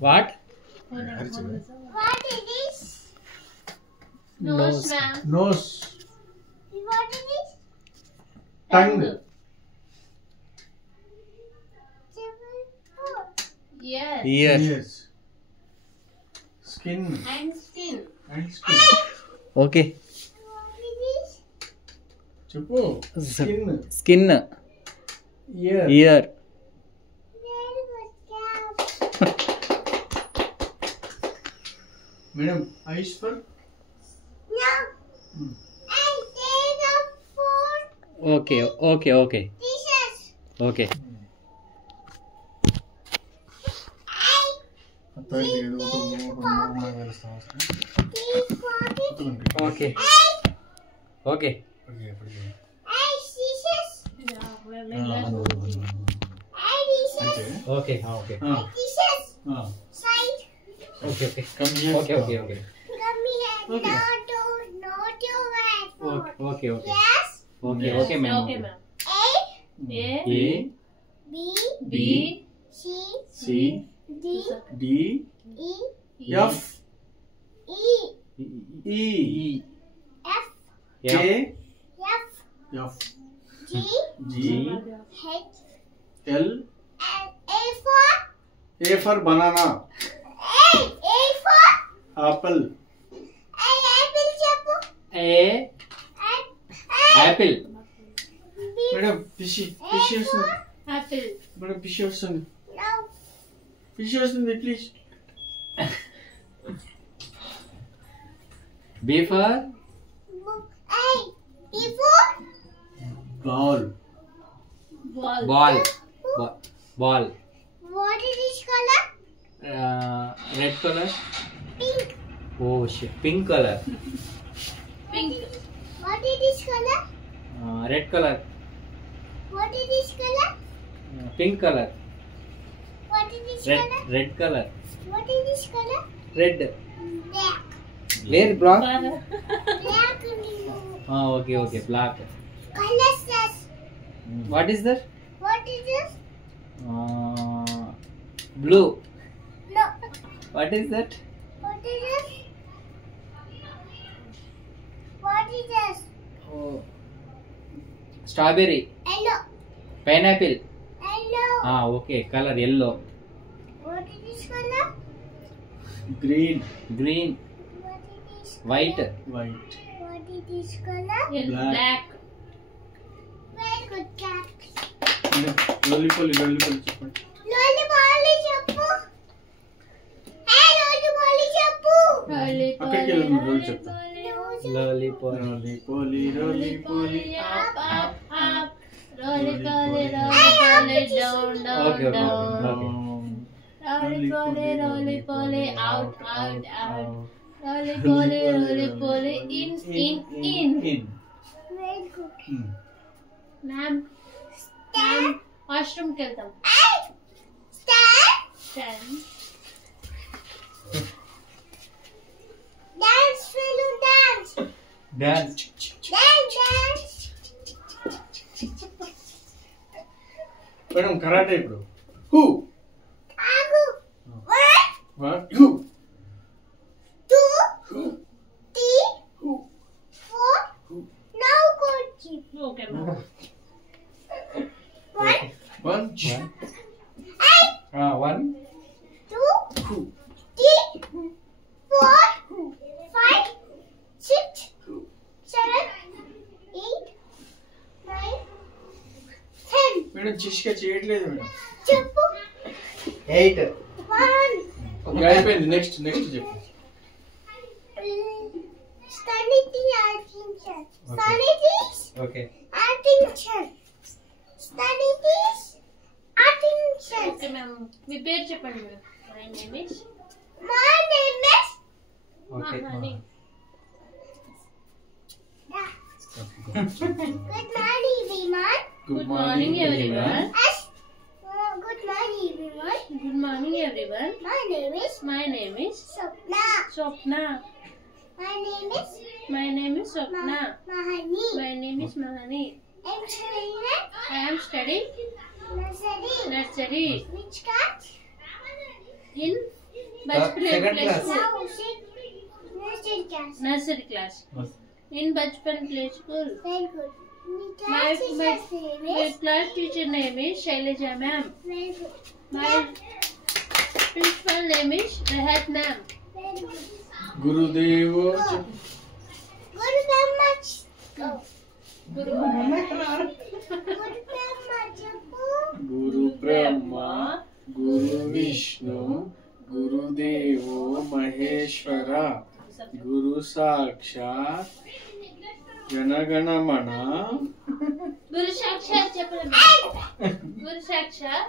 What? What is this? Nose. ma'am. Nose. What is this? Tongue. Yes. Ear. Ears. Skin. And skin. And skin. Okay. What is this? Chuppo. Skin. Skin. Ear. Ear. Very good job. Madam, eyes for? No. Hmm. I take up four Okay. Okay. Okay. dishes. Okay. Okay. Okay. Okay. Okay. Okay. Okay. Come here. Okay. Okay. Okay. Okay. Okay. Okay. Okay. Yes. Okay. Okay, ma'am. Okay, ma'am. A, A, B, B, C, C, D, D, E, F, E, E, F, K, F, F, G, G, H, L, and A for A for banana, A for apple, apple చెప్పు A, apple. madam, fishy వస్తుంది, Apple. madam, fishy వస్తుంది, No. fishy వస్తుంది, please. B for A, B for Ball, Ball. ball. Ball. what is this color? Red color. Pink. Oh shit. Pink color. Pink. What is this color? Red color. What is this color? Pink color. What is this Red. color? Red color. What is this color? Red. Black. Where black? Black. Okay. Okay. Black. Colors. What is that? What is this? Blue. No. What is that? What is this? What is this? Oh. Strawberry. Yellow. Pineapple. Yellow. Okay. Color yellow. What is this color? green, Green. What is this? White. white, What is this color? Black. Black. Very good cat. madam, lollipop చెప్పండి. Lollipop చెప్పు. Hey, lollipop చెప్పు. అక్కడికి వెళ్ళండి, రోజు చెప్తా. Lollipop. Roly-poly, Up, up, up. Roly, poly, roly, down, down, Okay. down. Okay. Roly, poly, out, out, out. Roly, poly, in. in. Very good. Ma'am, Stand. washroom కి వెళ్తాం. Stand. Stand. Dance, fellow, dance. Dance. Dance, dance. Madam karate ఇప్పుడు హూ Agu. One, what హూ two, హూ three, హూ four. Now go keep. Okay, ma'am. One, one One. two, హూ three, four, five, six, seven, eight, nine, 10. Madam చిష్గా చేయట్లేదు madam. చెప్పు. 8. One. Okay అయిపోయింది, నెక్స్ట్ చెప్పు. Sanity attention. Sanities Okay. attention. Sanities attention. Okay, ma'am. మీ పేరు చెప్పండి madam. My name is My name is Okay. Mahani. Good morning, everyone. Good morning, everyone. Good morning, everyone. Good morning, everyone. My name is My name is Swapna. Swapna. My name is My name is Swapna. Mahani. My name is Mahani. I'm studying at I am studying nursery. nursery Which class? in Bachpan Second play class. School Now sit. Nursery class. Nursery class in Bachpan play school Very good. My Teacher's name is. class teacher name is Shailaja ma'am. Very good. My principal name is Rehat ma'am. Very good. గురుదేవో చెప్పు. Guru Brahma. Go. Guru Guru Brahma. Japu. గురు బ్రహ్మ గురు విష్ణు గురుదేవో మహేశ్వర గురు సాక్షాత్ గణగణమణ Guru Sakshat చెప్పండి. Guru Sakshat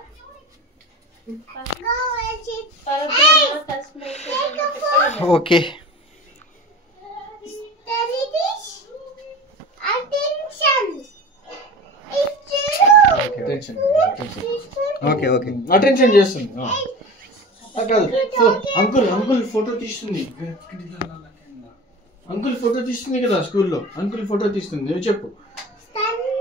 Go and sit. పరబ్రహ్మ తస్మై చెప్పండి. Okay Study this. Attention. It's true. Attention okay okay attention చేస్తుంది కాదు uncle photo తీస్తుంది uncle photo తీస్తుంది కదా స్కూల్లో అంకుల్ ఫోటో తీస్తుంది నువ్వు చెప్పు